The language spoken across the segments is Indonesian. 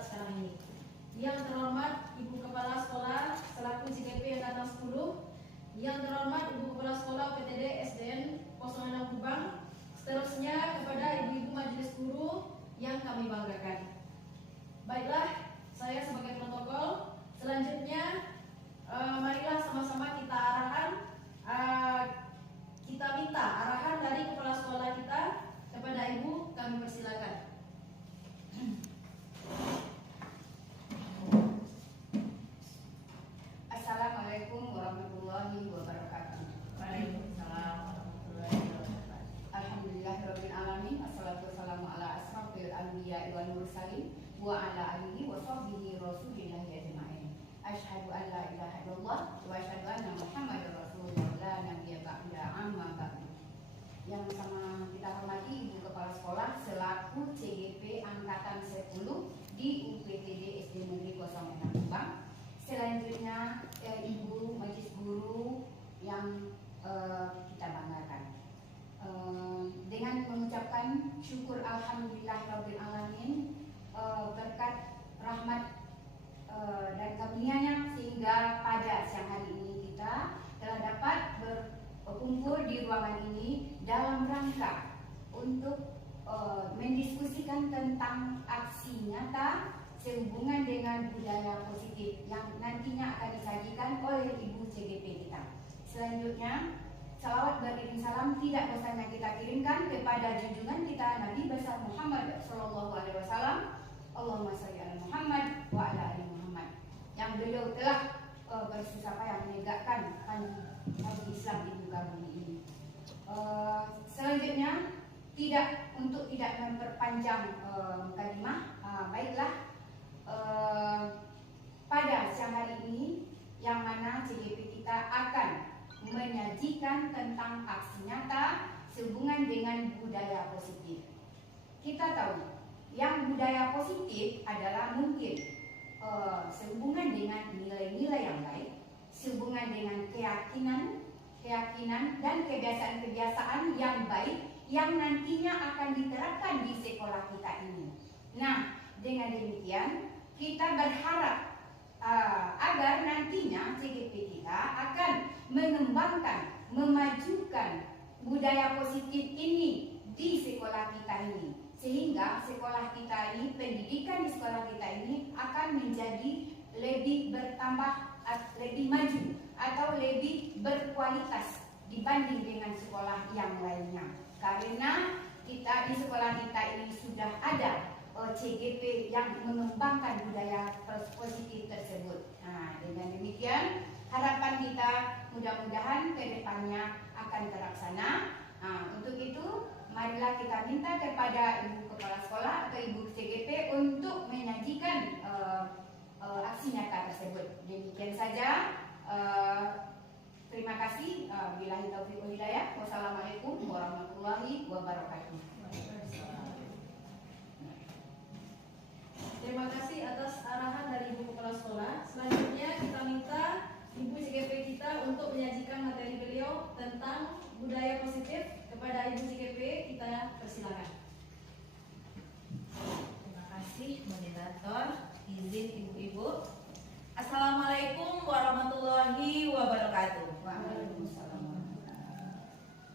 saat sekarang ini. Yang terhormat Ibu Kepala Sekolah selaku CGP Angkatan 10, yang terhormat Ibu Kepala Sekolah PTD SDN 06 Kubang, seterusnya kepada ibu-ibu majelis guru yang kami banggakan. Baiklah, saya sebagai protokol, selanjutnya marilah sama-sama kita minta arahan dari kepala sekolah kita kepada ibu, kami persilakan. Assalamualaikum warahmatullahi wabarakatuh. Waalaikumsalam warahmatullahi wabarakatuh. Alhamdulillahirabbil alamin. Wassalatu wassalamu ala asrofil anbiya'i wal mursalin wa ala alihi wa sahbihi rasulillahi ajma'in. Asyhadu an la ilaha illallah wa asyhadu anna Muhammadar rasulullah la nabiyya ba'da amma ba'du. Yang sama kita hormati Ibu Kepala Sekolah selaku CGP Angkatan 10 di UPTD SD Negeri 06 Kubang. Selanjutnya Ibu Majelis Guru yang kita banggakan, dengan mengucapkan syukur alhamdulillahirabbil alamin, berkat rahmat dan karunia-Nya sehingga pada siang hari ini kita telah dapat berkumpul di ruangan ini dalam rangka untuk mendiskusikan tentang aksi nyata sehubungan dengan budaya positif yang nantinya akan disajikan oleh Ibu CGP kita. Selanjutnya, salawat beriring salam tidak bosannya kita kirimkan kepada junjungan kita Nabi besar Muhammad Sallallahu Alaihi Wasallam. Allahumma sholli ala Muhammad wa ala ali Muhammad, yang beliau telah bersusah payah menegakkan hadis Islam di muka bumi ini. Selanjutnya, tidak memperpanjang mukadimah, baiklah. Pada siang hari ini yang mana CGP kita akan menyajikan tentang aksi nyata sehubungan dengan budaya positif. Kita tahu yang budaya positif adalah mungkin sehubungan dengan nilai-nilai yang baik, sehubungan dengan keyakinan dan kebiasaan-kebiasaan yang baik yang nantinya akan diterapkan di sekolah kita ini. Nah, dengan demikian kita berharap agar nantinya CGP kita akan mengembangkan, memajukan budaya positif ini di sekolah kita ini, sehingga sekolah kita ini, pendidikan di sekolah kita ini akan menjadi lebih bertambah, lebih maju atau lebih berkualitas dibanding dengan sekolah yang lainnya. Karena kita di sekolah kita ini sudah ada CGP yang mengembangkan budaya positif tersebut. Nah, dengan demikian harapan kita mudah-mudahan ke depannya akan terlaksana. Nah, untuk itu marilah kita minta kepada Ibu Kepala Sekolah atau Ibu CGP untuk menyajikan aksi nyata tersebut. Demikian saja. Terima kasih. Billahi taufiq wal hidayah. Wassalamualaikum warahmatullahi wabarakatuh. Terima kasih atas arahan dari Ibu Kepala Sekolah. Selanjutnya kita minta Ibu CGP kita untuk menyajikan materi beliau tentang budaya positif. Kepada Ibu CGP kita persilakan. Terima kasih moderator. Izin ibu-ibu. Assalamualaikum warahmatullahi wabarakatuh. Waalaikumsalam.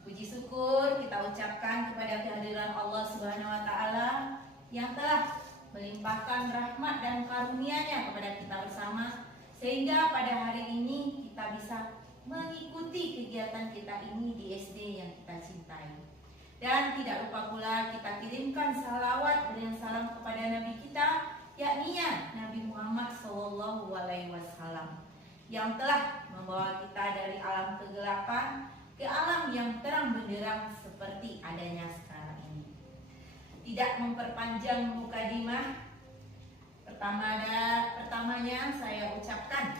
Puji syukur kita ucapkan kepada kehadiran Allah Subhanahu wa taala yang telah melimpahkan rahmat dan karunia-Nya kepada kita bersama, sehingga pada hari ini kita bisa mengikuti kegiatan kita ini di SD yang kita cintai. Dan tidak lupa pula kita kirimkan salawat dan salam kepada Nabi kita, yakni Nabi Muhammad SAW, yang telah membawa kita dari alam kegelapan ke alam yang terang benderang seperti adanya sekarang ini. Tidak memperpanjang mukadimah, pertamanya saya ucapkan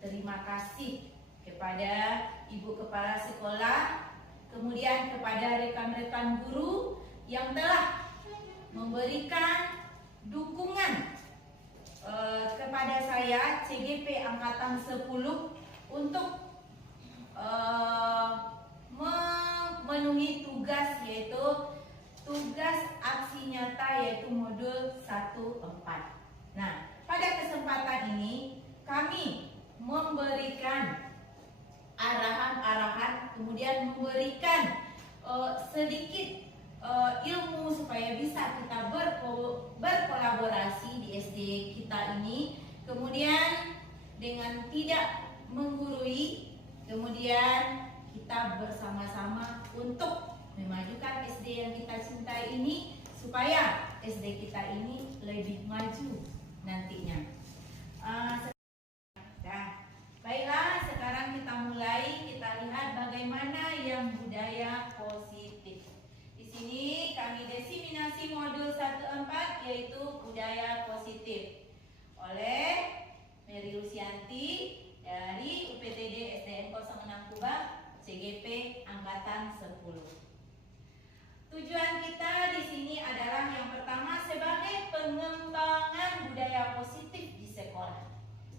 terima kasih kepada Ibu Kepala Sekolah, kemudian kepada rekan-rekan guru yang telah memberikan dukungan kepada saya CGP Angkatan 10 untuk memenuhi tugas, yaitu tugas aksi nyata, yaitu modul 1-4. Nah, pada kesempatan ini kami memberikan arahan-arahan, kemudian memberikan sedikit ilmu supaya bisa kita berkolaborasi di SD kita ini, kemudian dengan tidak menggurui, kemudian kita bersama-sama untuk memajukan SD yang kita cintai ini supaya SD kita ini lebih maju nantinya. Baiklah, sekarang kita mulai, kita lihat bagaimana yang budaya positif. Di sini kami desiminasi modul 14 yaitu budaya positif oleh Mary Lucianti dari UPTD SDN 06 Kubang, CGP angkatan 10. Tujuan kita di sini adalah yang pertama sebagai pengembangan budaya positif di sekolah.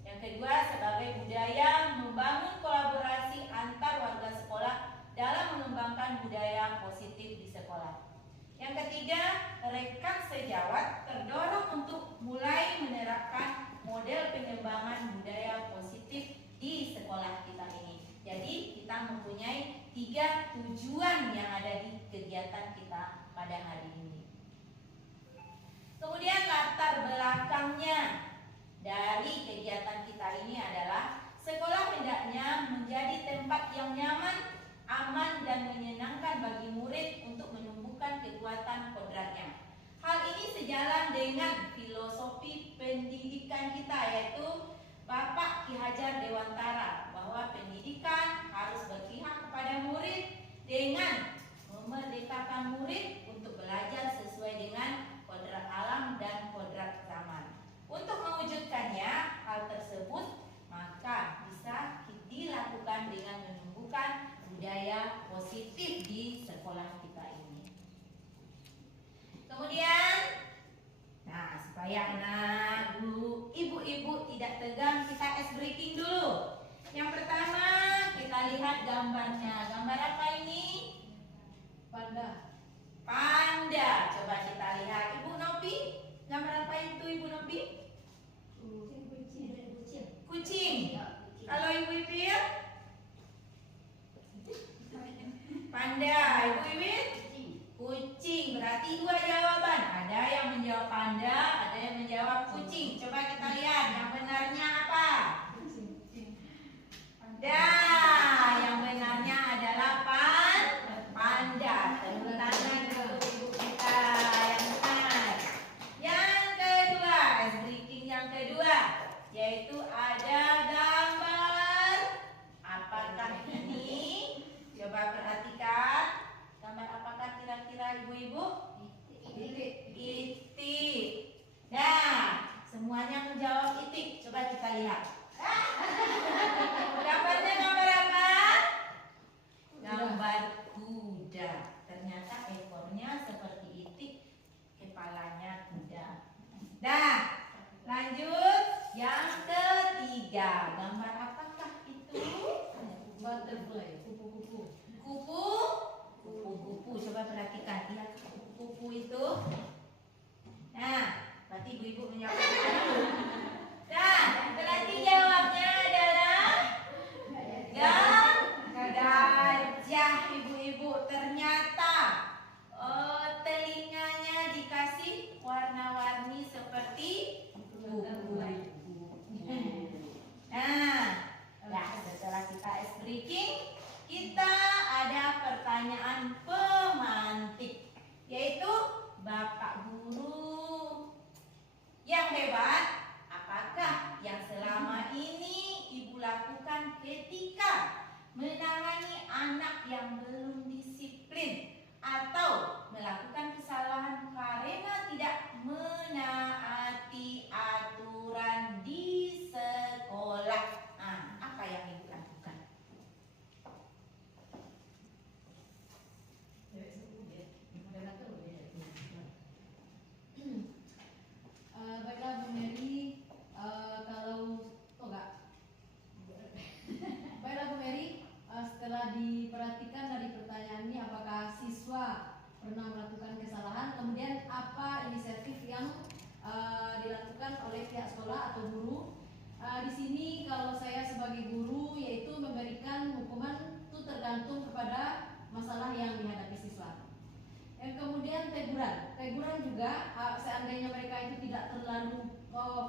Yang kedua, sebagai budaya membangun kolaborasi antar warga sekolah dalam mengembangkan budaya positif di sekolah. Yang ketiga, rekan sejawat terdorong untuk mulai menerapkan model pengembangan budaya positif di sekolah kita ini. Jadi, kita mempunyai 3 tujuan yang ada di kegiatan kita pada hari ini. Kemudian latar belakangnya dari kegiatan kita ini adalah sekolah hendaknya menjadi tempat yang nyaman, aman, dan menyenangkan bagi murid untuk menumbuhkan kekuatan kodratnya. Hal ini sejalan dengan filosofi pendidikan kita, yaitu Bapak Ki Hajar Dewantara, bahwa pendidikan harus berpihak kepada murid dengan memerdekakan murid untuk belajar sesuai dengan kodrat alam dan kodrat zaman. Untuk mewujudkannya hal tersebut maka bisa dilakukan dengan menumbuhkan budaya positif di sekolah kita ini. Kemudian, supaya anak, guru, ibu-ibu tidak tegang, kita ice breaking dulu. Yang pertama kita lihat gambarnya. Gambar apa ini? Panda. Panda. Coba kita lihat. Ibu Nopi, gambar apa itu Ibu Nopi? Kucing. Kalau Ibu Ipil? Panda. Ibu Iwin? Kucing. Berarti 2 jawaban. Ada yang menjawab panda, ada yang menjawab kucing. Coba kita lihat yang benarnya apa? Yang benarnya adalah panda. Tepuk tangan untuk ibu kita yang benar. Yang kedua, breaking yang kedua, yaitu ada gambar. Apakah ini? Coba perhatikan. Gambar apakah kira-kira ibu-ibu? Itik. Nah, semuanya menjawab itik. Coba kita lihat. Gambarnya gambar apa? Gambar kuda. Ternyata ekornya seperti itik, kepalanya kuda. Nah, lanjut yang ketiga. Gambar apakah itu? Butterfly. Kupu-kupu. Kupu-kupu. Coba perhatikan. Lihat kupu-kupu itu. Nah, berarti ibu-ibu menjawab itu. Nah, berarti jawabnya adalah gajah, ibu-ibu. Ternyata telinganya dikasih warna-warni seperti kupu-kupu. Nah, atau guru. Di sini kalau saya sebagai guru yaitu memberikan hukuman itu tergantung kepada masalah yang dihadapi siswa. Yang kemudian teguran juga seandainya mereka itu tidak terlalu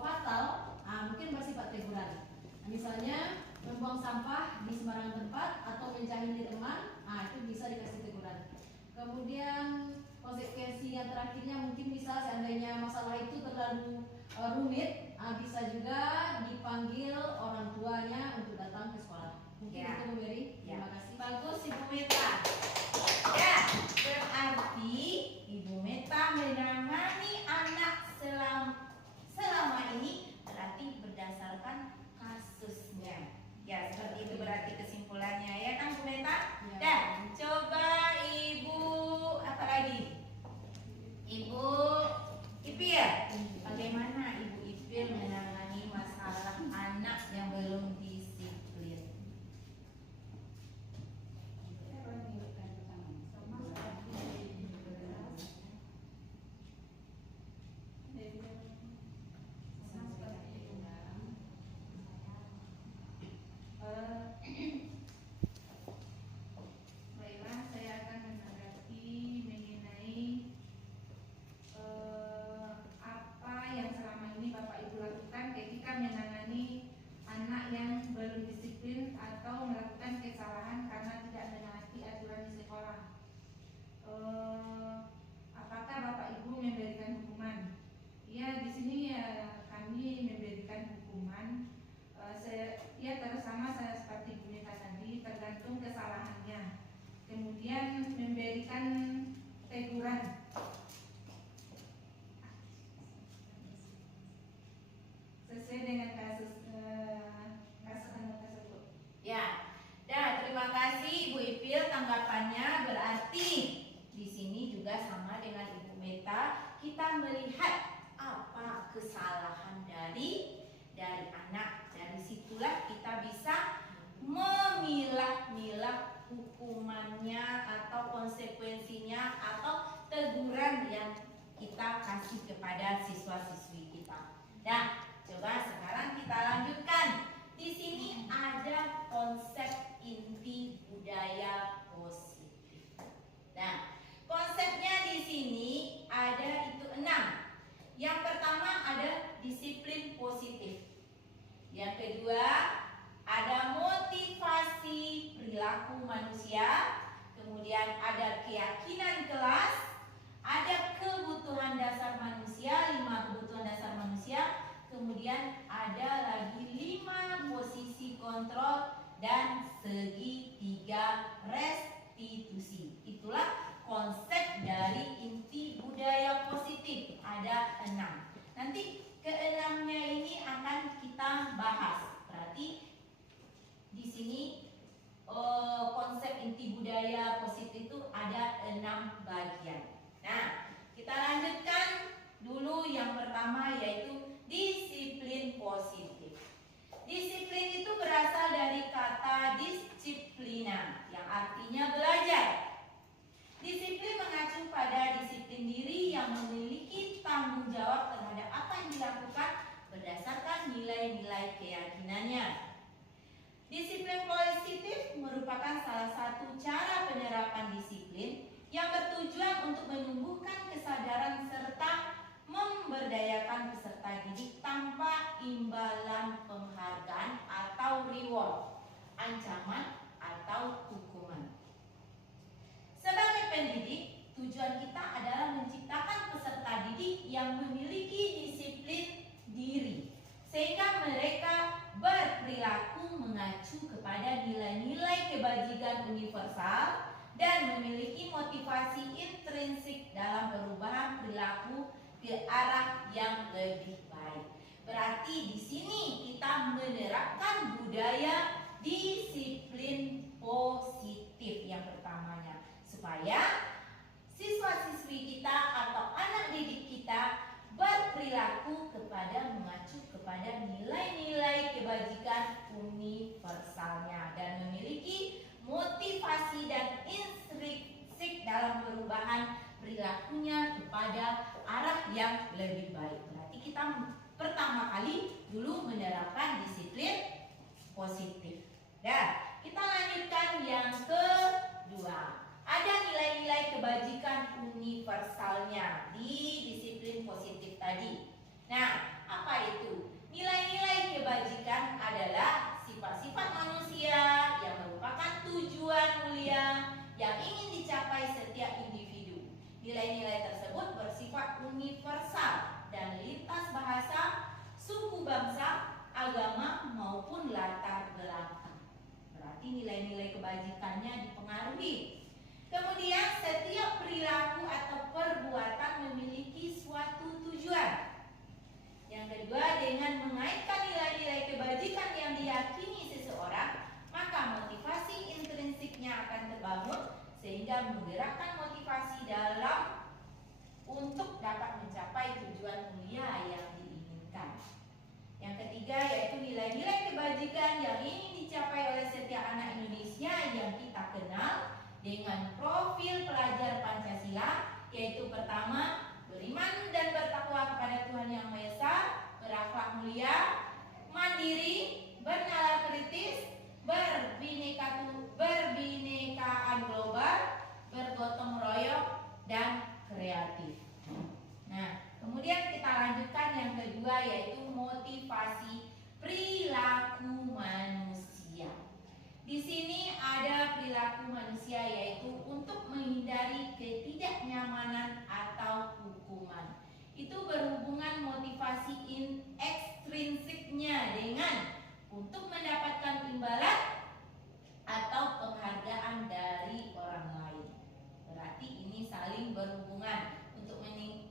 fatal, mungkin bersifat teguran. Misalnya membuang sampah di sembarangan tempat atau menjahili teman, itu bisa dikasih teguran. Kemudian konsekuensi yang terakhirnya mungkin bisa seandainya masalah itu terlalu rumit, bisa juga dipanggil orang tuanya untuk datang ke sekolah. Mungkin itu Bu Mary. Terima kasih. Bagus Ibu Meta. Ya, berarti Ibu Meta menangani anak selama ini berarti berdasarkan kasusnya. Ya, seperti itu berarti kesimpulannya ya kan Bu Meta? Ya. Dan coba Ibu apa lagi? Ibu Ipil, bagaimana Ibu Ipil menangani masalah anak yang belum disiplin? Baiklah, saya akan menanggapi mengenai apa yang selama ini Bapak Ibu lakukan ketika menangani anak yang belum disiplin atau melakukan kesalahan karena tidak menaati aturan di sekolah. Apakah Bapak Ibu memberikan hukuman? Ya, di sini ya kami memberikan hukuman. Ya sama saya seperti Bu Meta tadi, tergantung kesalahannya. Kemudian memberikan teguran. Sesuai dengan kasus anak tersebut. Ya, dan terima kasih Ibu Ipil tanggapannya. Berarti di sini juga sama dengan Ibu Meta, kita melihat apa kesalahan dari anak. Dari situlah kita bisa memilah-milah hukumannya atau konsekuensinya atau teguran yang kita kasih kepada siswa-siswi kita. Nah, coba sekarang kita lanjutkan. Di sini ada konsep inti budaya positif. Nah, konsepnya di sini ada itu 6. Yang pertama ada disiplin positif. Yang kedua ada motivasi perilaku manusia. Kemudian ada keyakinan kelas. Ada kebutuhan dasar manusia, 5 kebutuhan dasar manusia. Kemudian ada lagi 5 posisi kontrol dan segitiga restitusi. Itulah konsep dari inti budaya positif. Ada 6. Nanti ke-6-nya ini akan kita bahas. Berarti di sini konsep inti budaya positif itu ada 6 bagian. Nah, kita lanjutkan dulu yang pertama yaitu disiplin positif. Disiplin itu berasal dari kata disiplina yang artinya belajar. Disiplin mengacu pada disiplin diri yang memiliki tanggung jawab terhadap apa yang dilakukan berdasarkan nilai-nilai keyakinannya. Disiplin positif merupakan salah satu cara penerapan disiplin yang bertujuan untuk menumbuhkan kesadaran serta memberdayakan peserta didik tanpa imbalan penghargaan atau reward, ancaman atau hukuman. Sebagai pendidik, tujuan kita adalah menciptakan peserta didik yang memiliki disiplin diri, sehingga mereka berperilaku mengacu kepada nilai-nilai kebajikan universal dan memiliki motivasi intrinsik dalam perubahan perilaku ke arah yang lebih baik. Berarti di sini kita menerapkan budaya disiplin positif yang pertamanya, supaya siswa-siswi kita atau anak didik kita berperilaku kepada mengacu kepada nilai-nilai kebajikan universalnya dan memiliki motivasi dan intrinsik dalam perubahan perilakunya kepada arah yang lebih baik. Berarti kita pertama pertama kali dulu menerapkan disiplin positif. Dan kita lanjutkan yang kedua. Ada nilai-nilai kebajikan universalnya di disiplin positif tadi. Nah, apa itu? Nilai-nilai kebajikan adalah sifat-sifat manusia yang merupakan tujuan mulia yang ingin dicapai setiap individu. Nilai-nilai tersebut bersifat universal dan lintas bahasa, suku bangsa, agama maupun latar belakang. Berarti nilai-nilai kebajikannya dipengaruhi. Kemudian setiap perilaku atau perbuatan memiliki suatu tujuan. Yang kedua, dengan mengaitkan nilai-nilai kebajikan yang diyakini seseorang, maka motivasi intrinsiknya akan terbangun sehingga menggerakkan motivasi dalam untuk dapat mencapai tujuan mulia yang diinginkan. Yang ketiga yaitu nilai-nilai kebajikan yang ingin dicapai oleh setiap anak Indonesia yang kita kenal dengan profil pelajar Pancasila, yaitu pertama, beriman dan bertakwa kepada Tuhan Yang Maha Esa, berakhlak mulia, mandiri, bernalar kritis, berbinekaan global, bergotong royong, dan kreatif. Nah, kemudian kita lanjutkan yang kedua yaitu motivasi perilaku manusia. Di sini ada perilaku manusia yaitu untuk menghindari ketidaknyamanan atau hukuman. Itu berhubungan motivasi ekstrinsiknya dengan untuk mendapatkan imbalan atau penghargaan dari orang lain. Berarti ini saling berhubungan untuk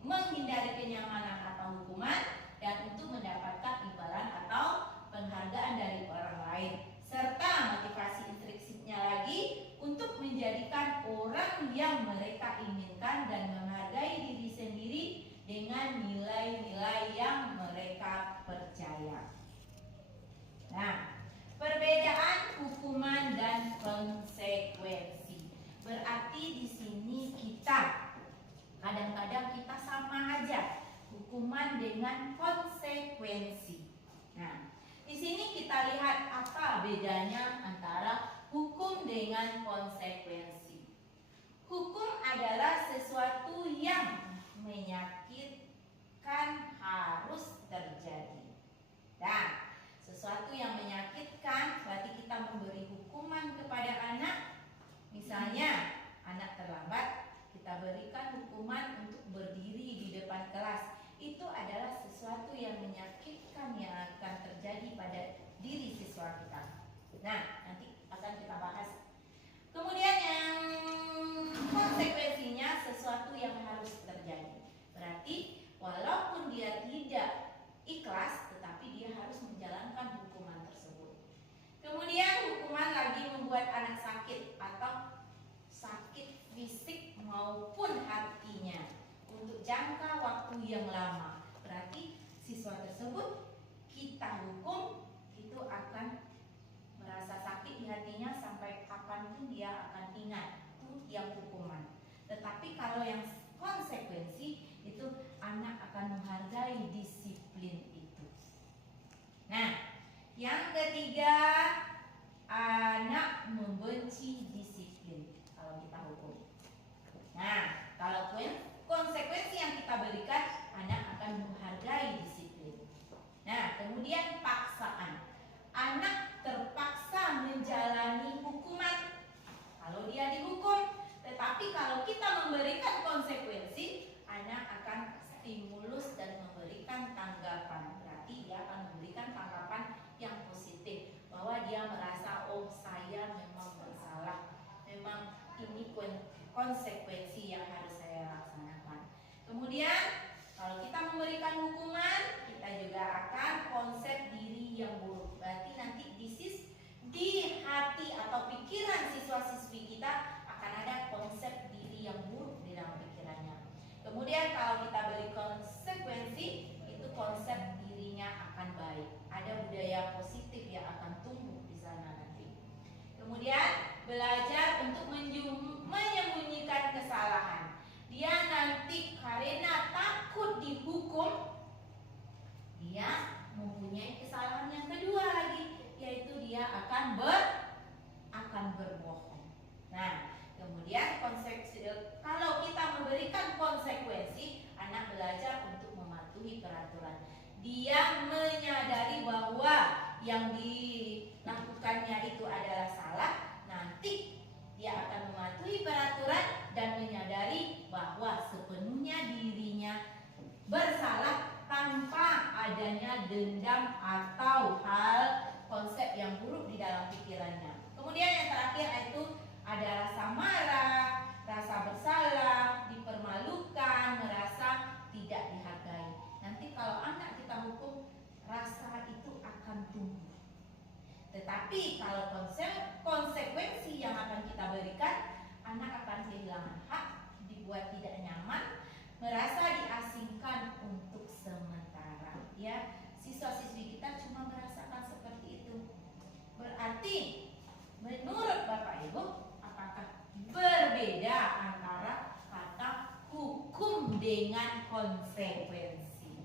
menghindari kenyamanan atau hukuman dan untuk mendapatkan imbalan atau penghargaan dari orang lain. Serta motivasi intrinsiknya lagi untuk menjadikan orang yang mereka inginkan dan menghargai diri sendiri dengan nilai-nilai yang mereka percaya. Nah, perbedaan hukuman dan konsekuensi. Berarti di sini kita kadang-kadang kita sama aja hukuman dengan konsekuensi. Nah, di sini kita lihat apa bedanya antara hukum dengan konsekuensi. Hukum adalah sesuatu yang menyakitkan harus terjadi. Nah, sesuatu yang menyakitkan berarti kita memberi hukuman kepada anak. Misalnya, anak terlambat, kita berikan hukuman untuk berdiri di depan kelas. Itu adalah sesuatu yang menyakitkan yang akan terjadi pada diri siswa kita. Nah, nanti akan kita bahas. Kemudian yang konsekuensinya sesuatu yang harus terjadi. Berarti walaupun dia tidak ikhlas, tetapi dia harus menjalankan hukuman tersebut. Kemudian hukuman lagi membuat anak sakit atau sakit fisik maupun hatinya untuk jangka waktu yang lama. Berarti siswa tersebut kita hukum itu akan merasa sakit di hatinya sampai kapanpun dia akan ingat itu yang hukuman. Tetapi kalau yang konsekuensi itu anak akan menghargai disiplin itu. Nah, yang ketiga, anak membenci disiplin kalau kita hukum. Nah, kalau konsekuensi yang kita berikan, anak akan menghargai disiplin. Nah, kemudian paksaan. Anak terpaksa menjalani hukuman kalau dia dihukum. Tetapi kalau kita memberikan konsekuensi, anak akan stimulus dan memberikan tanggapan. Berarti dia akan memberikan tanggapan yang positif, bahwa dia merasa, oh saya memang bersalah, memang ini konsekuensi yang harus saya laksanakan. Kemudian kalau kita memberikan hukuman, kita juga akan konsep diri yang buruk. Berarti nanti di hati atau pikiran siswa-siswi kita akan ada konsep diri yang buruk di dalam pikirannya. Kemudian kalau kita beri konsekuensi, itu konsep dirinya akan baik. Ada budaya positif yang akan tumbuh di sana nanti. Kemudian belajar untuk menyembunyikan kesalahan. Dia nanti karena takut dihukum, dia berpikiran atau hal konsep yang buruk di dalam pikirannya. Kemudian yang terakhir itu ada rasa marah, rasa bersalah, dipermalukan, merasa tidak dihargai. Nanti kalau anak kita hukum, rasa itu akan tumbuh. Tetapi kalau konsekuensi yang akan kita berikan, anak akan kehilangan hak, dibuat tidak nyaman, merasa diasingkan untuk sementara. Ya, siswa-siswi kita cuma merasakan seperti itu. Berarti menurut Bapak Ibu, apakah berbeda antara kata hukum dengan konsekuensi?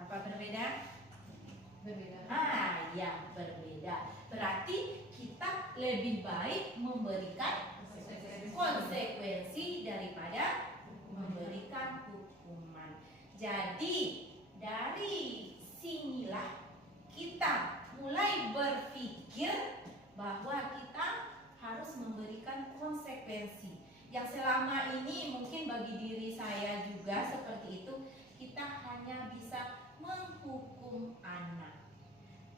Apa berbeda? Berbeda. Ya, berbeda. Berarti kita lebih baik memberikan konsekuensi daripada memberikan hukuman. Jadi dari sinilah kita mulai berpikir bahwa kita harus memberikan konsekuensi. Yang selama ini mungkin bagi diri saya juga seperti itu, kita hanya bisa menghukum anak.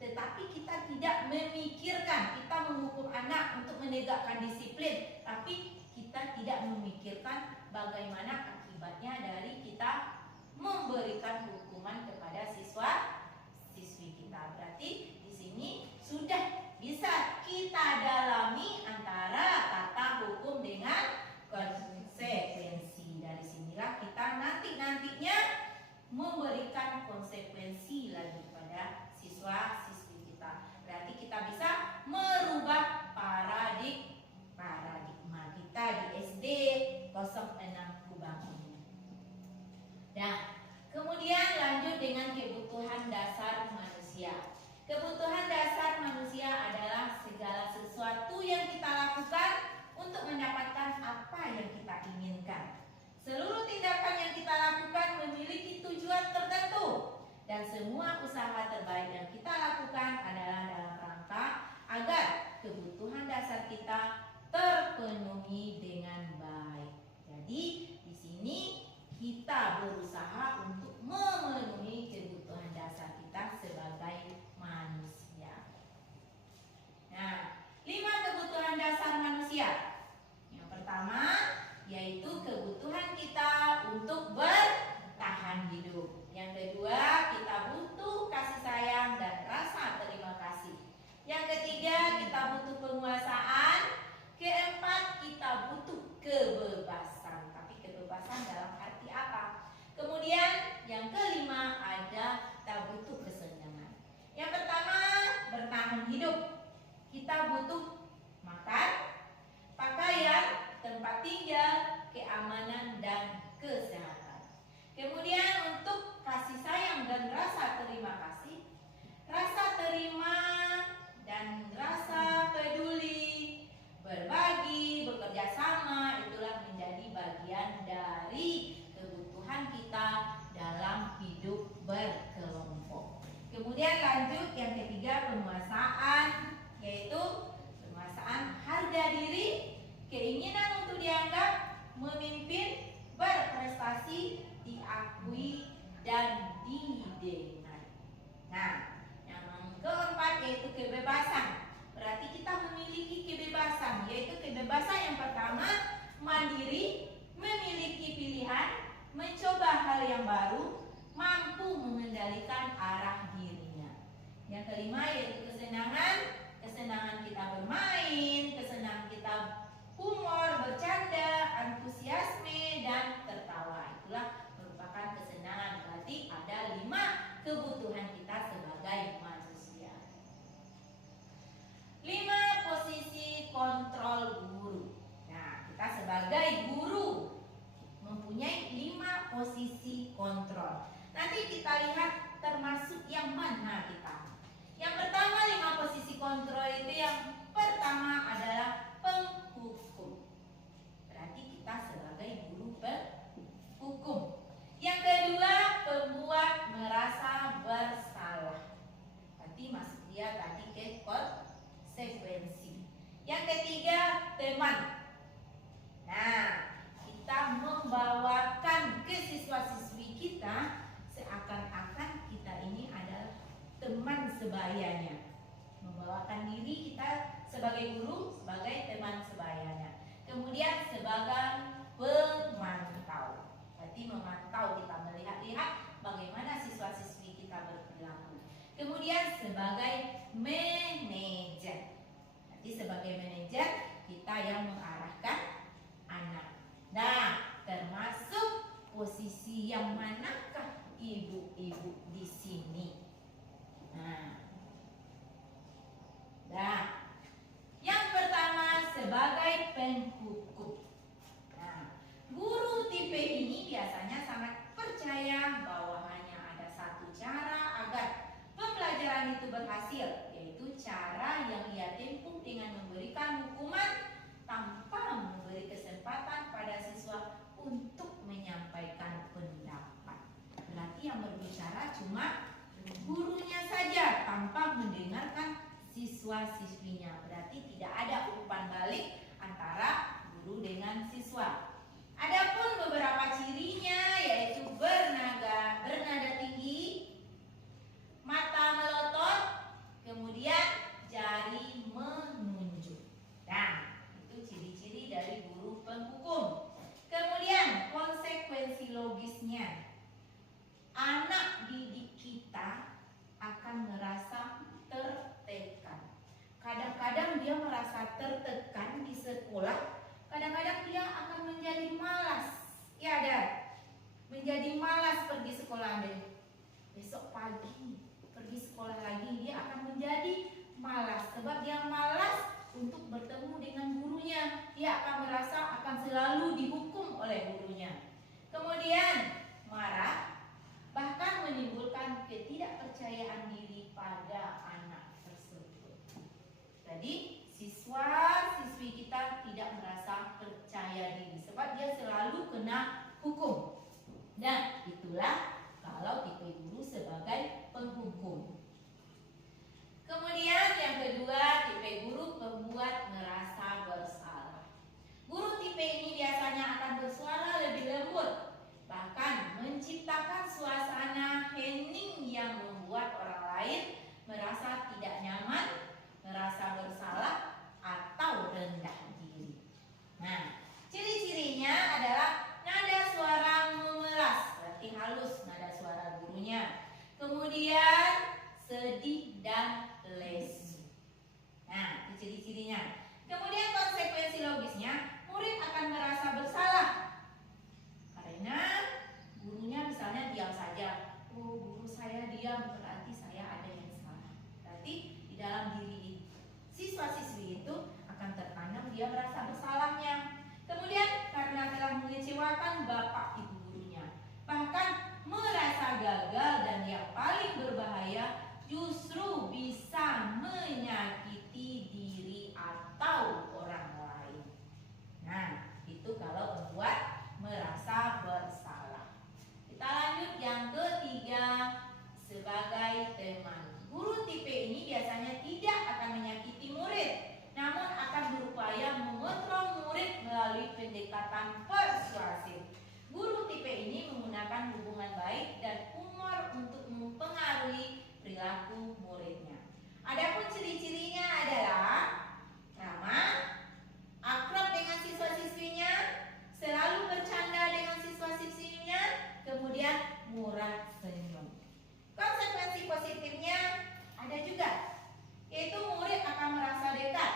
Tetapi kita tidak memikirkan, kita menghukum anak untuk menegakkan disiplin, tapi kita tidak memikirkan bagaimana akibatnya dari kita memberikan hukuman kepada siswa-siswi kita. Berarti di sini sudah bisa kita dalami antara kata hukum dengan konsekuensi. Dari sinilah kita nantinya memberikan konsekuensi lagi kepada siswa-siswi kita. Berarti kita bisa merubah paradigma kita di SD 06 Kubang ini. Nah, kemudian lanjut dengan kebutuhan dasar manusia. Kebutuhan dasar manusia adalah segala sesuatu yang kita lakukan untuk mendapatkan apa yang kita inginkan. Seluruh tindakan yang kita lakukan memiliki tujuan tertentu, dan semua usaha terbaik yang kita lakukan adalah dalam rangka agar kebutuhan dasar kita terpenuhi dengan baik. Jadi di sini kita berusaha untuk memenuhi kebutuhan dasar kita sebagai manusia. Nah, 5 kebutuhan dasar manusia. Yang pertama yaitu kebutuhan kita untuk bertahan hidup. Yang kedua, kita butuh kasih sayang dan rasa terima kasih. Yang ketiga, kita butuh penguasaan. Keempat, kita butuh kebebasan. Tapi kebebasan dalam arti apa? Kemudian yang kelima ada kita butuh kesenangan. Yang pertama, bertahan hidup. Kita butuh makan, pakaian, tempat tinggal, keamanan, dan kesehatan. Kemudian untuk kasih sayang dan rasa terima kasih, rasa terima dan rasa peduli, berbagi, bekerja sama, itulah menjadi bagian dari kebutuhan kita dalam hidup berkelompok. Kemudian lanjut yang ketiga, penguasaan, yaitu penguasaan harga diri, keinginan untuk dianggap, memimpin, berprestasi, diakui, dan didengar. Nah, yang keempat yaitu kebebasan. Berarti kita memiliki kebebasan, yaitu kebebasan yang pertama, mandiri, memiliki pilihan, mencoba hal yang baru, mampu mengendalikan arah dirinya. Yang kelima yaitu kesenangan. Kesenangan kita bermain, kesenangan kita humor, bercanda, antusiasme, dan tertawa. Itulah merupakan kesenangan. Berarti ada 5 kebutuhan kita sebagai manusia. 5 posisi kontrol guru. Nah, kita sebagai guru mempunyai 5 posisi kontrol. Nanti kita lihat termasuk yang mana kita. Yang pertama 5 posisi kontrol itu, yang pertama adalah penghukum. Berarti kita sebagai guru berhukum. Yang kedua, pembuat merasa bersalah. Berarti masuk dia tadi ke konsekuensi. Yang ketiga, teman. Nah, kita membawakan ke siswa-siswi kita sebayanya. Membawakan diri kita sebagai guru, sebagai teman sebayanya. Kemudian sebagai pemantau. Berarti memantau, kita melihat-lihat bagaimana siswa-siswi kita berperilaku. Kemudian sebagai manajer. Nanti sebagai manajer kita yang mengarahkan anak. Nah, termasuk posisi yang manakah ibu-ibu di sini? Nah, yang pertama sebagai penghukum. Nah, guru tipe ini biasanya sangat percaya bahwa hanya ada satu cara agar pembelajaran itu berhasil, yaitu cara yang ia tempuh dengan memberikan hukuman tanpa memberi kesempatan pada siswa untuk menyampaikan pendapat. Berarti yang berbicara cuma gurunya saja tanpa mendengarkan siswa-siswinya. Berarti tidak ada umpan balik antara guru dengan siswa. Adapun beberapa cirinya yaitu bernada tinggi, mata melotot, kemudian jari menunjuk. Nah, itu ciri-ciri dari guru penghukum. Kemudian konsekuensi logisnya. Anak didik kita akan merasa tertekan. Kadang-kadang dia merasa tertekan di sekolah, kadang-kadang dia akan menjadi malas. Ya ada, menjadi malas pergi sekolah deh. Besok pagi pergi sekolah lagi dia akan menjadi malas, sebab dia malas untuk bertemu dengan gurunya. Dia akan merasa akan selalu dihukum oleh gurunya. Kemudian marah, bahkan menimbulkan ketidakpercayaan diri pada anak tersebut. Jadi siswa-siswi kita tidak merasa percaya diri sebab dia selalu kena hukum. Dan itulah kalau tipe guru sebagai penghukum. Kemudian yang kedua, tipe guru pembuat merasa bersalah. Guru tipe ini biasanya akan bersuara lebih lembut, bahkan menciptakan suasana hening yang membuat orang lain merasa tidak nyaman, merasa bersalah, atau rendah diri. Nah, ciri-cirinya adalah nada suara memelas, berarti halus nada suara gurunya. Kemudian sedih dan lesu. Nah, itu ciri-cirinya. Kemudian konsekuensi logisnya, murid akan merasa bersalah karena gurunya misalnya diam saja. Oh, guru saya diam, berarti saya ada yang salah. Berarti di dalam diri siswa-siswi itu akan tertanam dia merasa bersalahnya. Kemudian karena telah mengecewakan bapak ibu gurunya, bahkan merasa gagal, dan yang paling berbahaya justru bisa menyakiti diri atau orang lain. Nah, itu kalau membuat merasa bersalah. Kita lanjut yang ketiga, sebagai teman. Guru tipe ini biasanya tidak akan menyakiti murid, namun akan berupaya mengontrol murid melalui pendekatan persuasif. Guru tipe ini menggunakan hubungan baik dan humor untuk mempengaruhi perilaku muridnya. Adapun ciri-cirinya adalah ramah, akrab dengan siswa-siswinya, selalu bercanda dengan siswa-siswinya, kemudian murah senyum. Konsekuensi positifnya ada juga, yaitu murid akan merasa dekat.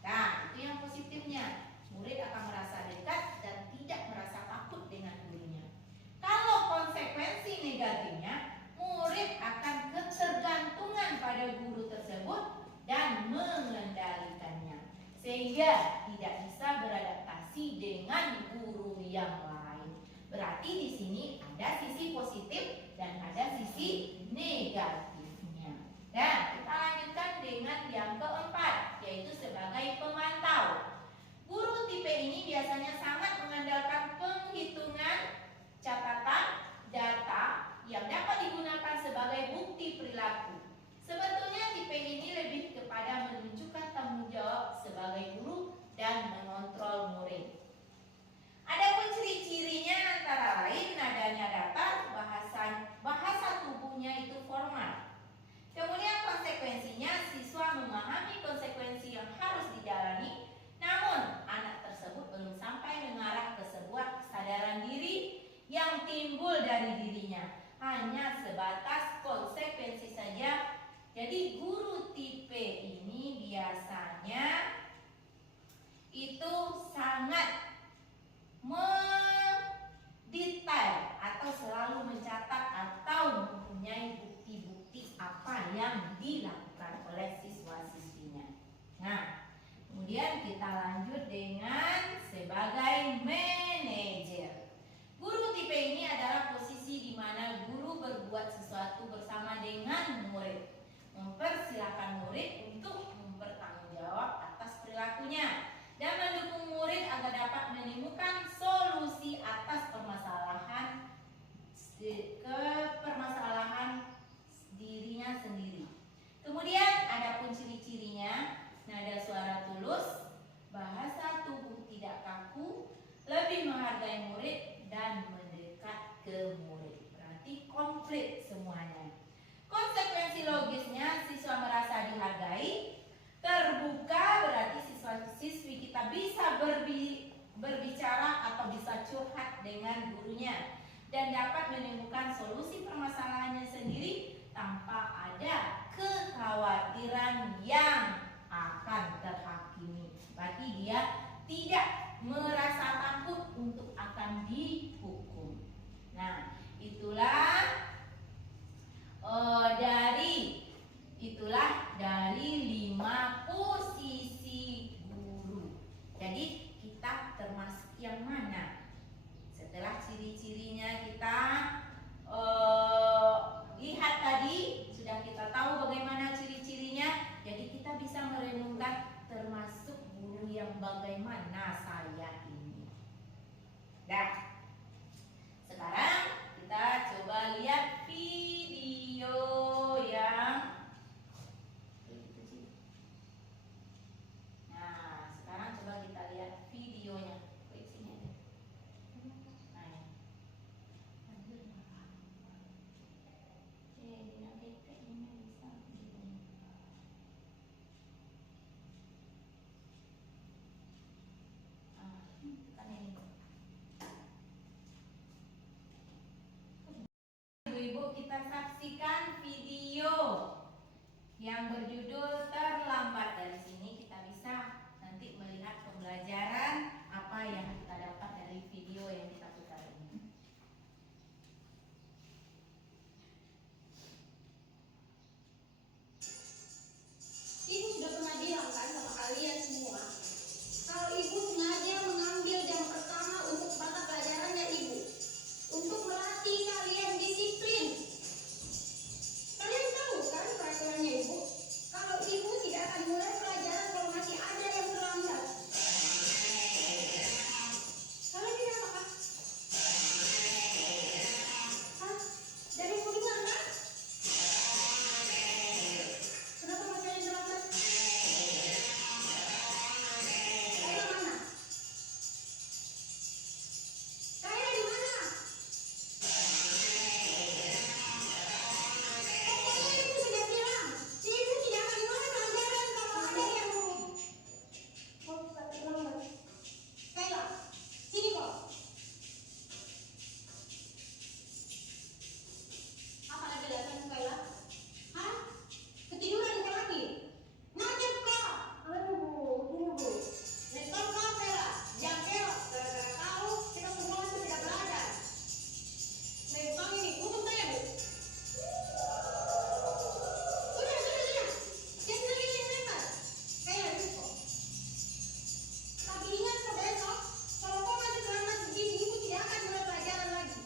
Nah, itu yang positifnya. Murid akan merasa dekat dan tidak merasa takut dengan gurunya. Kalau konsekuensi negatifnya, murid akan ketergantungan pada guru tersebut dan mengendalikannya, sehingga tidak bisa beradaptasi dengan guru yang lain. Berarti di sini ada sisi positif dan ada sisi negatifnya. Dan kita lanjutkan dengan yang keempat, yaitu sebagai pemantau. Guru tipe ini biasanya sangat mengandalkan penghitungan, catatan, data yang dapat digunakan sebagai bukti perilaku. Sebetulnya tipe ini lebih kepada menunjukkan tanggung jawab sebagai guru dan mengontrol murid. Adapun ciri-cirinya antara lain nadanya datar, bahasa tubuhnya itu formal. Kemudian konsekuensi yang dilakukan oleh siswa-siswinya. Nah, kemudian kita lanjut dengan sebagai manajer. Guru tipe ini adalah posisi di mana guru berbuat sesuatu bersama dengan murid, mempersilahkan murid untuk bertanggung jawab atas perilakunya dan mendukung murid agar dapat menemukan solusi atas permasalahan dirinya sendiri. Kemudian adapun ciri-cirinya, nada suara tulus, bahasa tubuh tidak kaku, lebih menghargai murid dan mendekat ke murid. Berarti komplit semuanya. Konsekuensi logisnya, siswa merasa dihargai, terbuka, berarti siswa-siswi kita bisa berbicara atau bisa curhat dengan gurunya dan dapat menemukan solusi permasalahannya sendiri tanpa ada kekhawatiran yang akan terhakimi. Berarti dia tidak merasa takut untuk akan dihukum. Nah, dari 5 posisi guru. Jadi kita termasuk yang mana? Setelah ciri-cirinya kita lihat tadi, sudah kita tahu bagaimana ciri-cirinya. Jadi kita bisa merenungkan termasuk guru yang bagaimana saya ini. Nah, sekarang kita coba lihat video yang sekarang coba kita lihat videonya. Ibu-ibu, kita saksikan video yang berjudul Terlambat. Dari sini kita bisa nanti melihat pembelajaran apa yang kita dapat dari video yang kita putar ini. Ibu sudah pernah bilang kan sama kalian semua, kalau ibu sengaja mengambil jam pertama untuk mata pelajarannya ibu, untuk melatih kalian disiplin. Kalian tahu kan peraturannya ibu? Kalau ibu tidak akan mulai pelajaran kalau masih ada yang terlambat. Kalian tidak apa? Hah? Dari ibu dengar kan? Kenapa masih ada yang terlambat? Kayla mana? Kayla di mana? Pokoknya ibu sudah bilang, ibu tidak akan mulai pelajaran kalau ada yang terlambat. Kayla, sini kok. Apa lagi alasan Kayla? Hah? Ketiduran bukan lagi? Macet kok. Aduh, gini bu. Nonton kok Kayla. Jangan kelok. Gara-gara tahu kita semua masih tidak belajar. Nonton ini, hukum saya bu. Sudah. Jangan lagi yang lempar. Kayla cukup. Tapi ingat kok besok, kalau kau masih terlambat begini, ibu tidak akan mulai pelajaran lagi.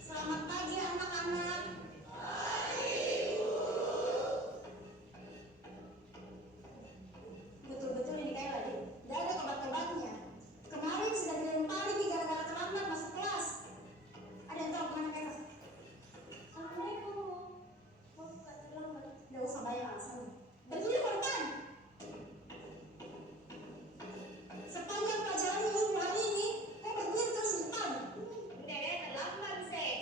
Selamat pagi anak-anak. Betul-betul ini kayak lagi. Tidak ada tobat-tobatnya. Kemarin sudah dilempari gara-gara terlambat masuk kelas. Ada yang tahu kemana kayak? Assalamualaikum. Mau buka terlambat? Tidak usah bayar alasannya. Berdiri korban. Sepanjang pelajaran minggu hari ini, kau berdiri terus di depan. Udah terlambat sih.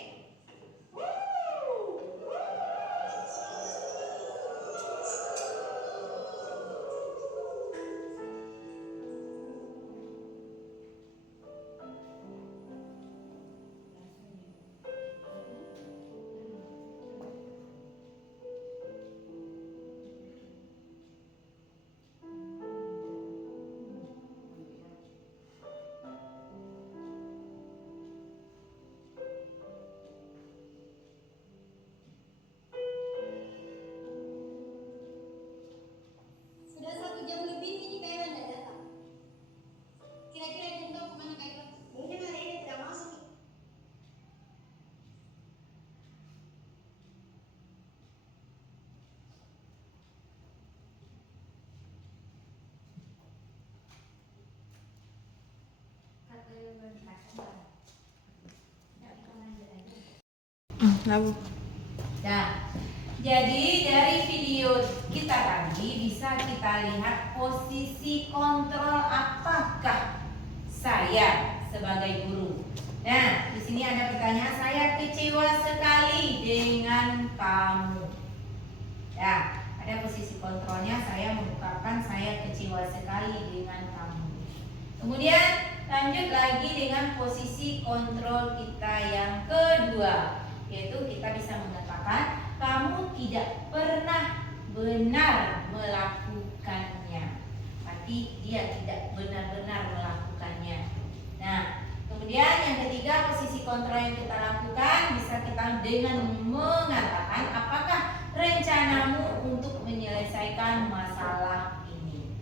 Nah, jadi dari video kita tadi bisa kita lihat posisi kontrol apakah saya sebagai guru. Nah, di sini ada pertanyaan, saya kecewa sekali dengan kamu. Ya, ada posisi kontrolnya, saya mengungkapkan saya kecewa sekali dengan kamu. Kemudian lanjut lagi dengan posisi kontrol kita yang kedua, yaitu kita bisa mengatakan kamu tidak pernah benar melakukannya. Berarti dia tidak benar-benar melakukannya. Nah, kemudian yang ketiga, posisi kontrol yang kita lakukan bisa kita dengan mengatakan apakah rencanamu untuk menyelesaikan masalah ini.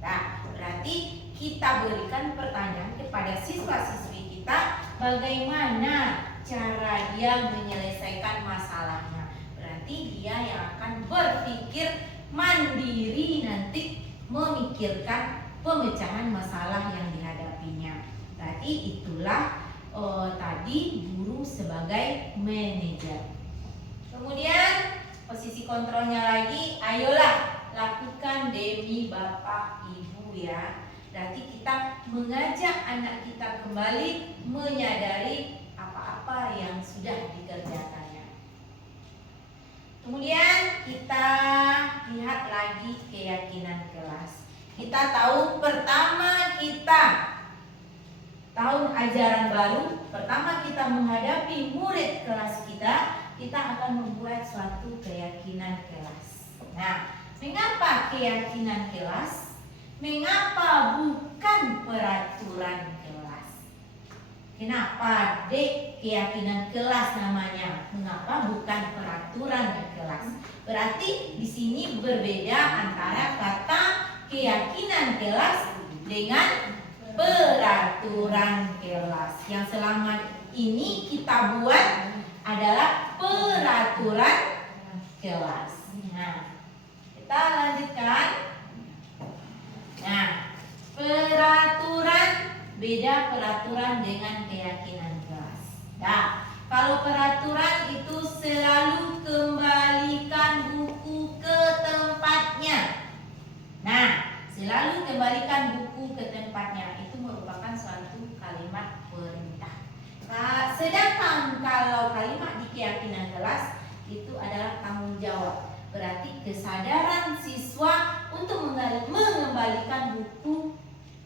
Nah, berarti kita berikan pertanyaan kepada siswa-siswi kita bagaimana cara dia menyelesaikan masalahnya. Berarti dia yang akan berpikir mandiri nanti memikirkan pemecahan masalah yang dihadapinya. Berarti itulah tadi guru sebagai manajer. Kemudian posisi kontrolnya lagi, ayolah lakukan demi Bapak Ibu ya. Berarti kita mengajak anak kita kembali menyadari apa-apa yang sudah dikerjakannya. Kemudian kita lihat lagi keyakinan kelas. Kita tahu pertama kita tahun ajaran baru, pertama kita menghadapi murid kelas kita akan membuat suatu keyakinan kelas. Nah, mengapa keyakinan kelas? Mengapa bukan peraturan kelas? Kenapa dek keyakinan kelas namanya? Mengapa bukan peraturan kelas? Berarti di sini berbeda antara kata keyakinan kelas dengan peraturan kelas. Yang selama ini kita buat adalah peraturan kelas. Nah, kita lanjutkan. Nah, peraturan beda peraturan dengan keyakinan kelas. Nah, kalau peraturan itu selalu kembalikan buku ke tempatnya. Nah, selalu kembalikan buku ke tempatnya itu merupakan suatu kalimat perintah. Nah, sedangkan kalau kalimat di keyakinan kelas itu adalah tanggung jawab. Berarti kesadaran siswa untuk mengembalikan buku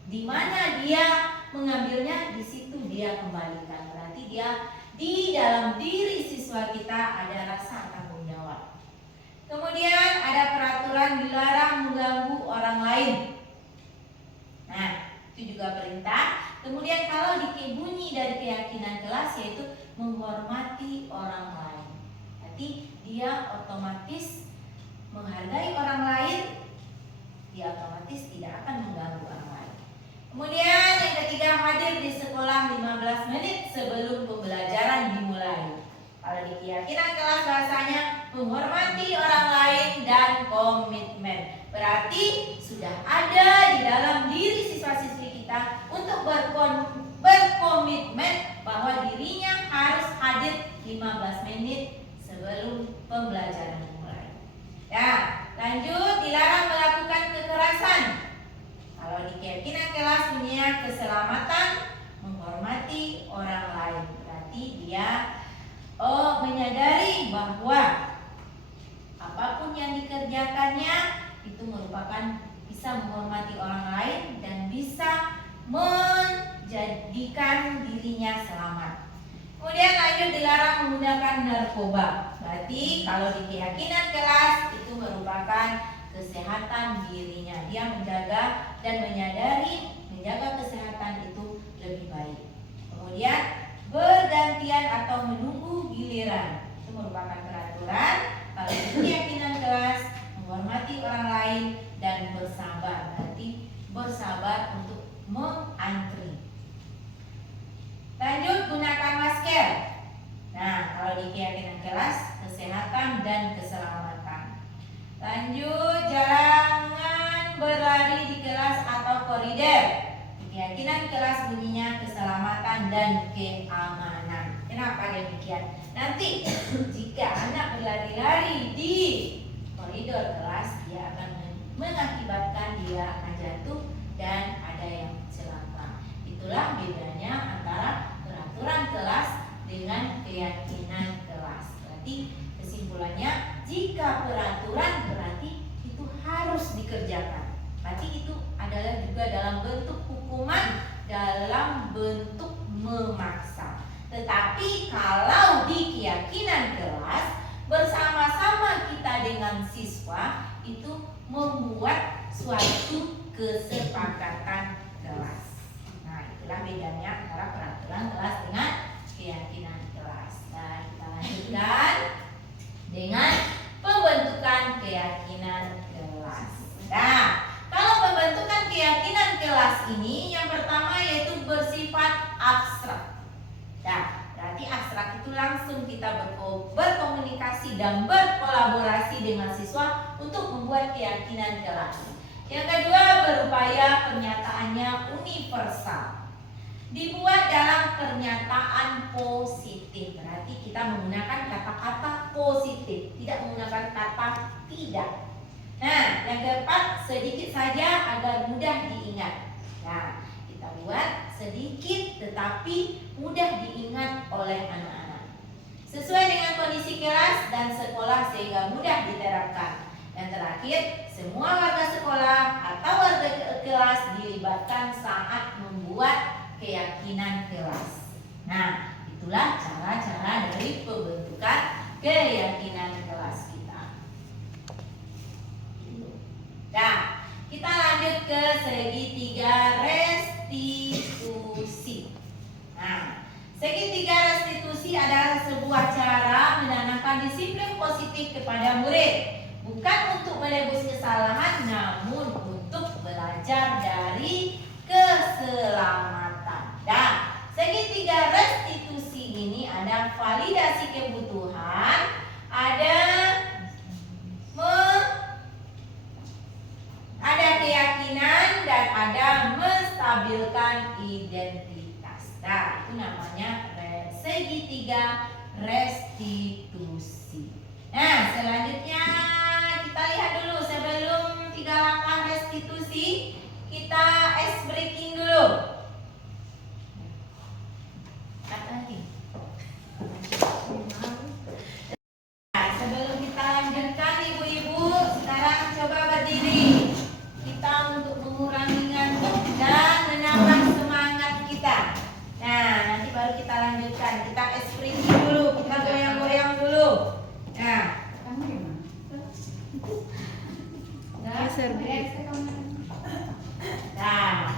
di mana dia mengambilnya, di situ dia kembalikan. Berarti dia di dalam diri siswa kita ada rasa tanggung jawab. Kemudian ada peraturan dilarang mengganggu orang lain. Nah, itu juga perintah. Kemudian kalau bunyi dari keyakinan kelas yaitu menghormati orang lain. Berarti dia otomatis menghargai orang lain, dia otomatis tidak akan mengganggu orang lain. Kemudian yang ketiga, hadir di sekolah 15 menit sebelum pembelajaran dimulai. Kalau di keyakinan kelas bahasanya menghormati orang lain dan komitmen. Berarti sudah ada di dalam diri siswa-siswi kita untuk berkomitmen bahwa dirinya harus hadir 15 menit sebelum pembelajaran dimulai. Ya, lanjut, dilarang melakukan kekerasan. Kalau di keyakinan kelas punya keselamatan, menghormati orang lain. Berarti dia menyadari bahwa apapun yang dikerjakannya itu merupakan bisa menghormati orang lain dan bisa menjadikan dirinya selamat. Kemudian lanjut, dilarang menggunakan narkoba. Berarti kalau di keyakinan kelas itu merupakan kesehatan dirinya. Dia menjaga dan menyadari menjaga kesehatan itu lebih baik. Kemudian bergantian atau menunggu giliran. Itu merupakan peraturan. Kalau di keyakinan kelas menghormati orang lain dan bersabar. Berarti bersabar untuk mengantri. Lanjut, gunakan masker. Nah, kalau di keyakinan kelas kesehatan dan keselamatan. Lanjut, jangan berlari di kelas atau koridor. Di Keyakinan kelas bunyinya keselamatan dan keamanan. Kenapa demikian? Nanti jika anak berlari-lari di koridor kelas, dia akan mengakibatkan dia akan jatuh dan ada yang celaka. Itulah bedanya antara peraturan kelas dengan keyakinan kelas. Berarti kesimpulannya, jika peraturan berarti itu harus dikerjakan. Berarti itu adalah juga dalam bentuk hukuman, dalam bentuk memaksa. Tetapi kalau di keyakinan kelas, bersama-sama kita dengan siswa itu membuat suatu kesepakatan kelas. Nah, itulah bedanya antara peraturan kelas dengan keyakinan kelas. Nah, kita lanjutkan dengan pembentukan keyakinan kelas. Nah, kalau pembentukan keyakinan kelas ini yang pertama yaitu bersifat abstrak. Nah, berarti abstrak itu langsung kita berkomunikasi dan berkolaborasi dengan siswa untuk membuat keyakinan kelas. Yang kedua, berupaya pernyataannya universal. Dibuat dalam pernyataan positif. Berarti kita menggunakan kata-kata positif, tidak menggunakan kata tidak. Nah, yang keempat, sedikit saja agar mudah diingat. Nah, kita buat sedikit tetapi mudah diingat oleh anak-anak. Sesuai dengan kondisi kelas dan sekolah sehingga mudah diterapkan. Dan terakhir, semua warga sekolah atau warga kelas dilibatkan saat membuat keyakinan kelas. Nah, itulah cara-cara dari pembentukan keyakinan kelas kita. Nah, kita lanjut ke segitiga restitusi. Nah, segitiga restitusi adalah sebuah cara menanamkan disiplin positif kepada murid. Bukan untuk menebus kesalahan, namun untuk belajar dari keselamatan. Dan segitiga restitusi ini ada validasi kebutuhan, ada keyakinan, dan ada menstabilkan identitas. Nah, itu namanya segitiga restitusi. Nah, selanjutnya kita lihat dulu sebelum 3 langkah restitusi, kita ice breaking dulu. Nah, sebelum kita lanjutkan ibu-ibu, sekarang coba berdiri. Kita untuk mengurangi ngantuk dan menambah semangat kita. Nah, nanti baru kita lanjutkan. Kita ice breaking dulu, kita goyang-goyang dulu. Nah, nah,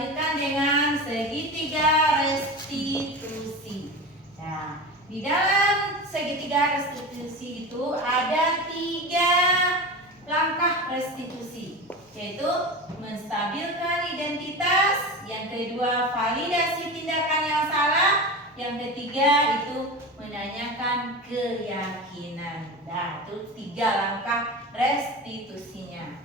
lanjutkan dengan segitiga restitusi. Nah, di dalam segitiga restitusi itu ada 3 langkah restitusi, yaitu menstabilkan identitas, yang kedua validasi tindakan yang salah, yang ketiga itu menanyakan keyakinan. Nah, itu 3 langkah restitusinya.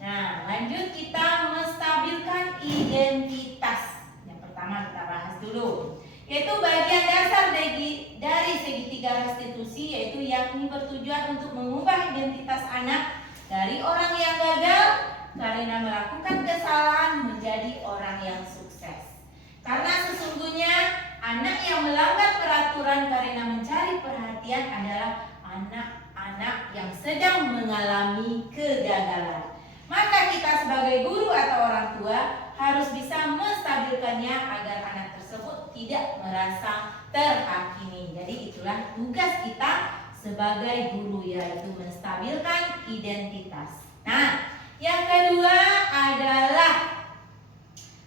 Nah, lanjut kita menstabilkan identitas. Yang pertama kita bahas dulu, yaitu bagian dasar dari segitiga restitusi, yaitu yakni bertujuan untuk mengubah identitas anak dari orang yang gagal karena melakukan kesalahan menjadi orang yang sukses. Karena sesungguhnya anak yang melanggar peraturan karena mencari perhatian adalah anak-anak yang sedang mengalami kegagalan. Maka kita sebagai guru atau orang tua harus bisa menstabilkannya agar anak tersebut tidak merasa terhakimi. Jadi itulah tugas kita sebagai guru, yaitu menstabilkan identitas. Nah, yang kedua adalah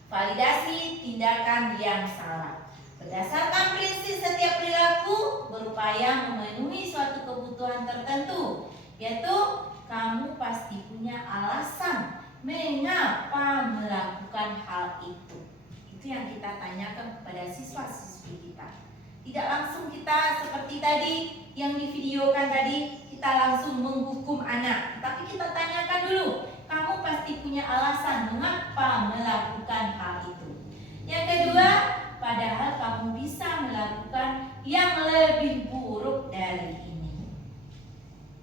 validasi tindakan yang salah. Berdasarkan prinsip setiap perilaku berupaya memenuhi suatu kebutuhan tertentu, yaitu kamu pasti punya alasan mengapa melakukan hal itu. Itu yang kita tanyakan kepada siswa-siswi kita. Tidak langsung kita seperti tadi yang divideokan tadi, kita langsung menghukum anak. Tapi kita tanyakan dulu, kamu pasti punya alasan mengapa melakukan hal itu. Yang kedua, padahal kamu bisa melakukan yang lebih buruk dari ini.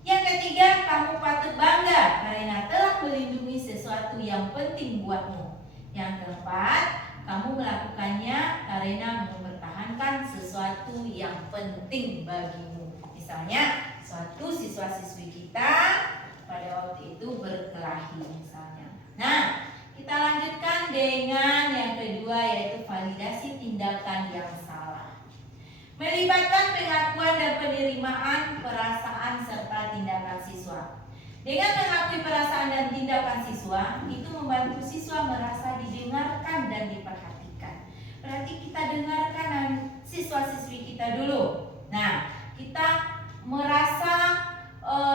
Yang ketiga, kamu patut bangga karena telah melindungi sesuatu yang penting buatmu. Yang keempat, kamu melakukannya karena mempertahankan sesuatu yang penting bagimu. Misalnya, suatu siswa-siswi kita pada waktu itu berkelahi misalnya. Nah, kita lanjutkan dengan yang kedua, yaitu validasi tindakan yang salah. Melibatkan pengakuan dan penerimaan perasaan serta tindakan siswa. Dengan mengakui perasaan dan tindakan siswa, itu membantu siswa merasa didengarkan dan diperhatikan. Berarti kita dengarkan siswa-siswi kita dulu. Nah, kita merasa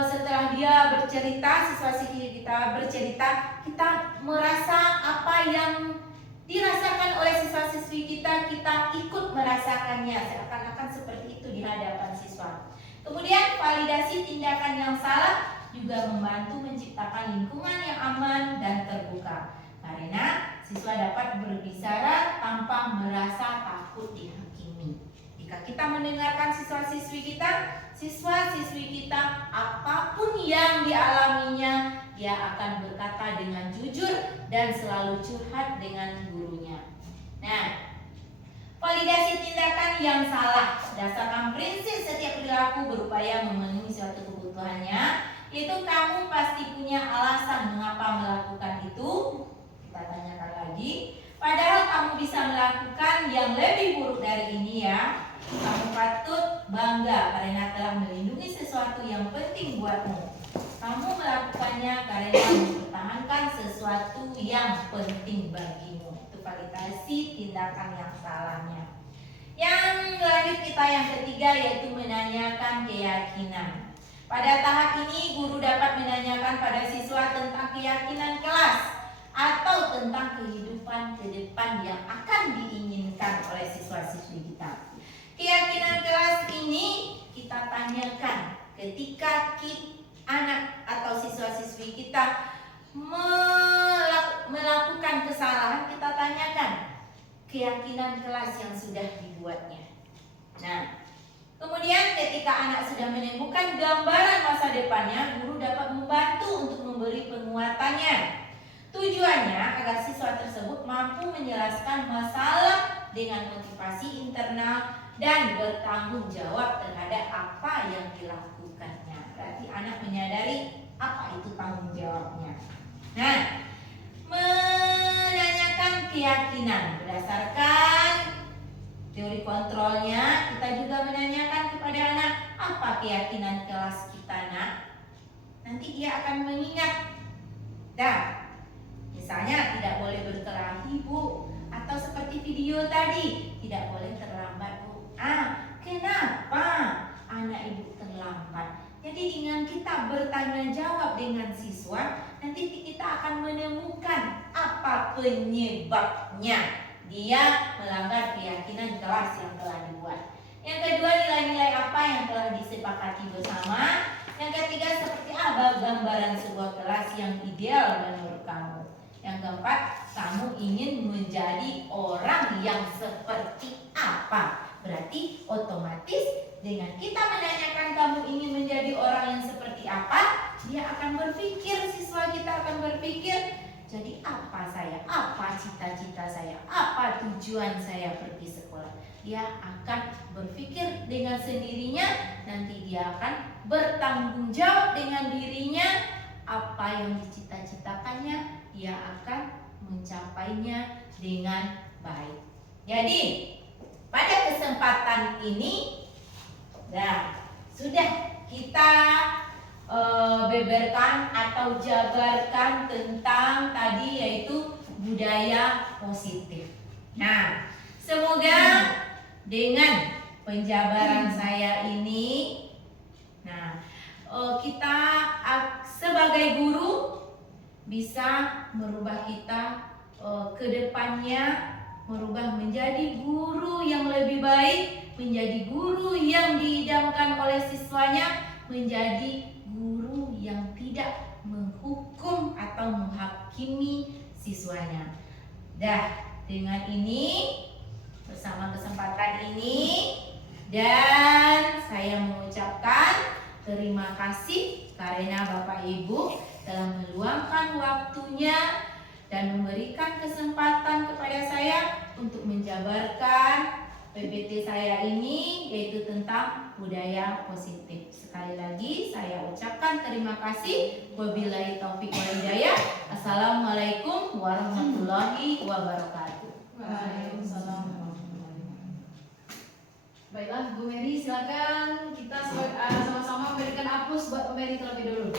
setelah dia bercerita, siswa-siswi kita bercerita, kita merasa apa yang dirasakan oleh siswa-siswi kita ikut merasakannya, seakan-akan seperti itu di hadapan siswa. Kemudian validasi tindakan yang salah juga membantu menciptakan lingkungan yang aman dan terbuka, karena siswa dapat berbicara tanpa merasa takut dihakimi. Jika kita mendengarkan siswa-siswi kita apapun yang dialaminya, dia akan berkata dengan jujur dan selalu curhat dengan gurunya. Nah, validasi tindakan yang salah berdasarkan prinsip setiap perilaku berupaya memenuhi suatu kebutuhannya, yaitu kamu pasti punya alasan mengapa melakukan itu. Kita tanyakan lagi, padahal kamu bisa melakukan yang lebih buruk dari ini ya. Kamu patut bangga karena telah melindungi sesuatu yang penting buatmu. Kamu melakukannya karena mempertahankan sesuatu yang penting bagimu. Itu validasi tindakan yang salahnya. Yang lanjut kita yang ketiga, yaitu menanyakan keyakinan. Pada tahap ini guru dapat menanyakan pada siswa tentang keyakinan kelas atau tentang kehidupan ke depan yang akan diinginkan oleh siswa-siswi kita. Keyakinan kelas ini kita tanyakan ketika anak atau siswa-siswi kita melakukan kesalahan, kita tanyakan keyakinan kelas yang sudah dibuatnya. Nah, kemudian ketika anak sudah menemukan gambaran masa depannya, guru dapat membantu untuk memberi penguatannya. Tujuannya agar siswa tersebut mampu menjelaskan masalah dengan motivasi internal dan bertanggung jawab terhadap apa yang dilakukannya. Berarti anak menyadari apa itu tanggung jawabnya. Nah, menanyakan keyakinan berdasarkan teori kontrolnya, kita juga menanyakan kepada anak, apa keyakinan kelas kita, nak? Nanti dia akan mengingat. Misalnya tidak boleh berkelahi, Bu. video tadi. Tidak boleh terlambat, Bu. Kenapa anak ibu terlambat? Jadi dengan kita bertanya jawab dengan siswa, nanti kita akan menemukan apa penyebabnya dia melanggar keyakinan kelas yang telah dibuat. Yang kedua, nilai-nilai apa yang telah disepakati bersama. Yang ketiga, seperti apa gambaran sebuah kelas yang ideal menurut kamu. Yang keempat, kamu ingin menjadi orang yang seperti apa. Berarti otomatis dengan kita menanyakan kamu ingin menjadi orang yang seperti apa, dia akan berpikir, siswa kita akan berpikir, jadi apa saya, apa cita-cita saya, apa tujuan saya pergi sekolah. Dia akan berpikir dengan sendirinya, nanti dia akan bertanggung jawab dengan dirinya. Apa yang dicita-citakannya, dia akan mencapainya dengan baik. Jadi pada kesempatan ini, sudah kita beberkan atau jabarkan tentang tadi yaitu budaya positif. Nah, semoga dengan penjabaran saya ini, kita sebagai guru bisa merubah kita ke depannya, merubah menjadi guru yang lebih baik, menjadi guru yang diidamkan oleh siswanya, menjadi guru yang tidak menghukum atau menghakimi siswanya. Dengan ini, bersama kesempatan ini, dan saya mengucapkan terima kasih karena Bapak Ibu telah meluangkan waktunya dan memberikan kesempatan kepada saya untuk menjabarkan PPT saya ini, yaitu tentang budaya positif. Sekali lagi saya ucapkan terima kasih. Wabillahi taufiq wal hidayah. Assalamualaikum warahmatullahi wabarakatuh. Waalaikumsalam. Baiklah, Bu Mary, silakan kita sama-sama memberikan aplaus buat Bu Mary terlebih dulu.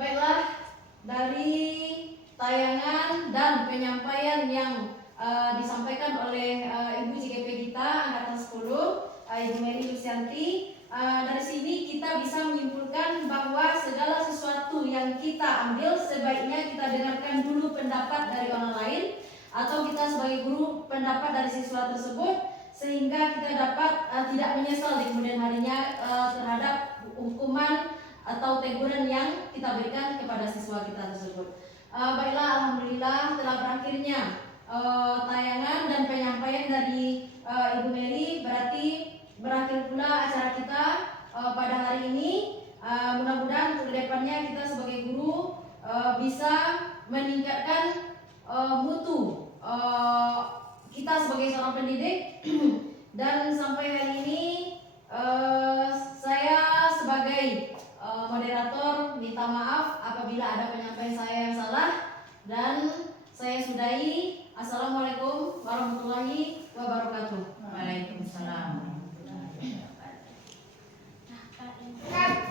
Baiklah, dari tayangan dan penyampaian yang disampaikan oleh Ibu JKP kita angkatan 10, Ibu Mary Lucianti, dari sini kita bisa menyimpulkan bahwa segala sesuatu yang kita ambil sebaiknya kita dengarkan dulu pendapat dari orang lain, atau kita sebagai guru pendapat dari siswa tersebut, sehingga kita dapat tidak menyesal di kemudian harinya terhadap hukuman atau teguran yang kita berikan kepada siswa kita tersebut. Baiklah, alhamdulillah telah berakhirnya tayangan dan penyampaian dari Ibu Mary, berarti berakhir pula acara kita pada hari ini. Mudah-mudahan ke depannya kita sebagai guru bisa meningkatkan mutu kita sebagai seorang pendidik. Dan sampai hari ini saya sebagai moderator minta maaf apabila ada penyampaian saya yang salah, dan saya sudahi. Assalamualaikum warahmatullahi wabarakatuh. Waalaikumsalam. Cut.